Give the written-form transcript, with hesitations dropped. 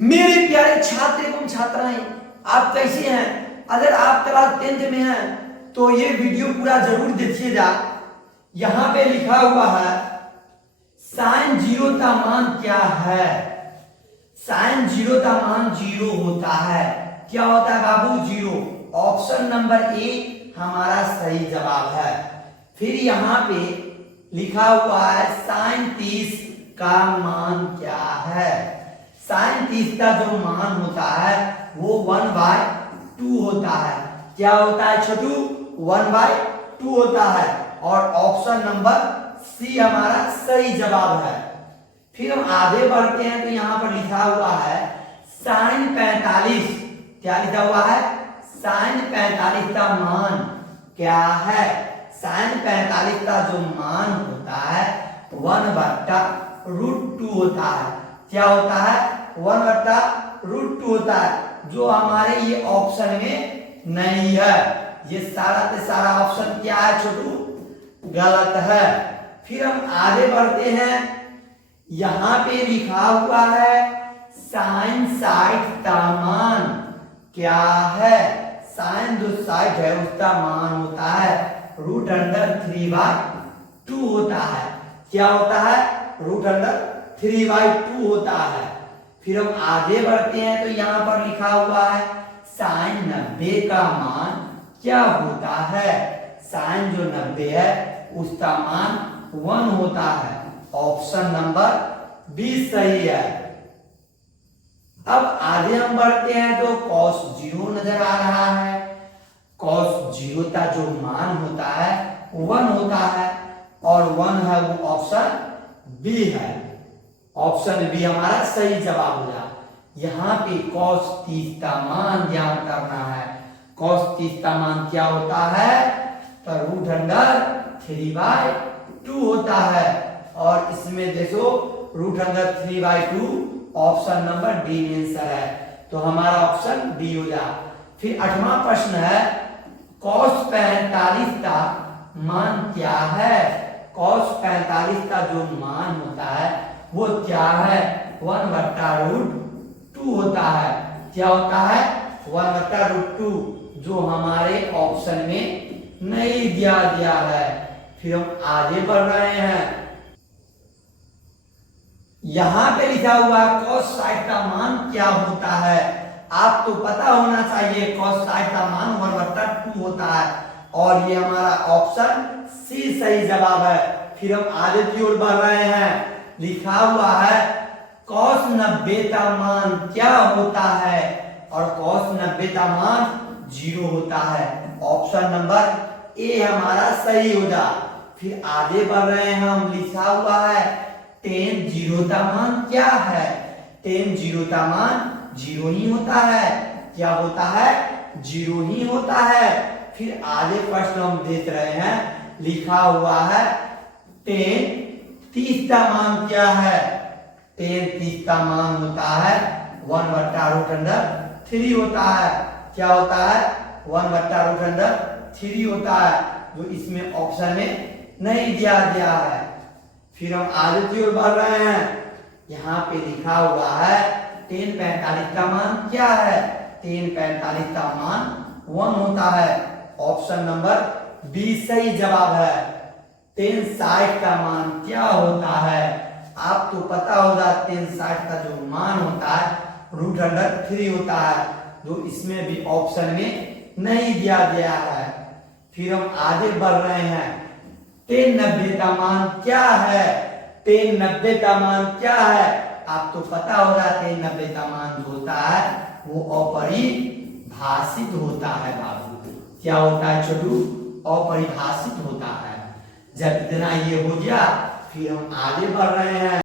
मेरे प्यारे छात्र एवं छात्राएं, आप कैसे हैं? अगर आप क्लास 10th में हैं तो ये वीडियो पूरा जरूर देखिएगा। यहाँ पे लिखा हुआ है साइन जीरो का मान क्या है। साइन जीरो का मान जीरो होता है। क्या होता है बाबू? जीरो। ऑप्शन नंबर ए हमारा सही जवाब है। फिर यहाँ पे लिखा हुआ है साइन 30 का मान क्या है। साइन 30 का जो मान होता है वो 1/2 होता है। क्या होता है छोटू? 1/2 होता है। और ऑप्शन नंबर सी हमारा सही जवाब है। फिर हम आगे बढ़ते हैं तो यहाँ पर लिखा हुआ है साइन 45। क्या लिखा हुआ है? साइन 45 का मान क्या है? साइन 45 का जो मान होता है 1/√2 होता है। क्या होता है? 1/√2 होता है, जो हमारे ये ऑप्शन में नहीं है। ये सारा के सारा ऑप्शन क्या है छोटू? गलत है। फिर हम आगे बढ़ते हैं। यहां पे लिखा हुआ है साइन 60 का मान क्या है। साइन जो 60 है उसका मान होता है √3/2 होता है। क्या होता है? √3/2 होता है। फिर हम आगे बढ़ते हैं तो यहाँ पर लिखा हुआ है साइन 90 का मान क्या होता है। साइन जो 90 है उसका मान 1 होता है। ऑप्शन नंबर बी सही है। अब आगे हम बढ़ते हैं तो cos 0 नजर आ रहा है। cos 0 का जो मान होता है 1 होता है, और 1 है वो ऑप्शन बी है। ऑप्शन बी हमारा सही जवाब हो गया। यहाँ पे cos 30 का मान ज्ञात करना है। cos 30 का मान क्या होता है? तो √3/2 होता है। और इसमें देखो √3/2 ऑप्शन नंबर डी में आंसर है, तो हमारा ऑप्शन डी हो गया। फिर 8वां प्रश्न है cos 45 का मान क्या है। cos 45 का जो मान होता है वो क्या है? 1/√2 होता है। क्या होता है? 1/√2, जो हमारे ऑप्शन में नहीं दिया गया है। फिर हम आगे बढ़ रहे हैं। यहां पे लिखा हुआ cos 60 का मान क्या होता है। आपको पता होना चाहिए cos 60 का मान 1/2 होता है, और ये हमारा ऑप्शन सी सही जवाब है। फिर हम आगे की ओर बढ़ रहे हैं। लिखा हुआ है cos 90 का मान क्या होता है, और cos 90 का मान 0 होता है। ऑप्शन नंबर ए हमारा सही होगा। फिर आगे बढ़ रहे हैं हम। लिखा हुआ है tan 0 का मान क्या है। tan 0 का मान 0 ही होता है। क्या होता है? 0 ही होता है। फिर आगे प्रश्न हम देख रहे हैं। लिखा हुआ है tan 30 का मान क्या है। tan 30 का मान होता है 1/√3 होता है। क्या होता है? 1/√3 होता है, जो इसमें ऑप्शन में नहीं दिया गया है। फिर हम आगे की ओर बढ़ रहे हैं। यहाँ पे लिखा हुआ है tan 45 का मान क्या है। tan 45 का मान 1 होता है। ऑप्शन नंबर बी सही जवाब है। tan 60 का मान क्या होता है? आपको पता होगा tan 60 का जो मान होता है √3 होता है, जो इसमें भी ऑप्शन में नहीं दिया गया है। फिर हम आगे बढ़ रहे हैं। tan 90 का मान क्या है। tan 90 का मान क्या है? आपको पता होगा tan 90 का मान जो होता है वो अपरिभाषित होता है बाबू। क्या होता है छोटू? अपरिभाषित होता है। जब इतना ये हो गया फिर हम आगे बढ़ रहे हैं।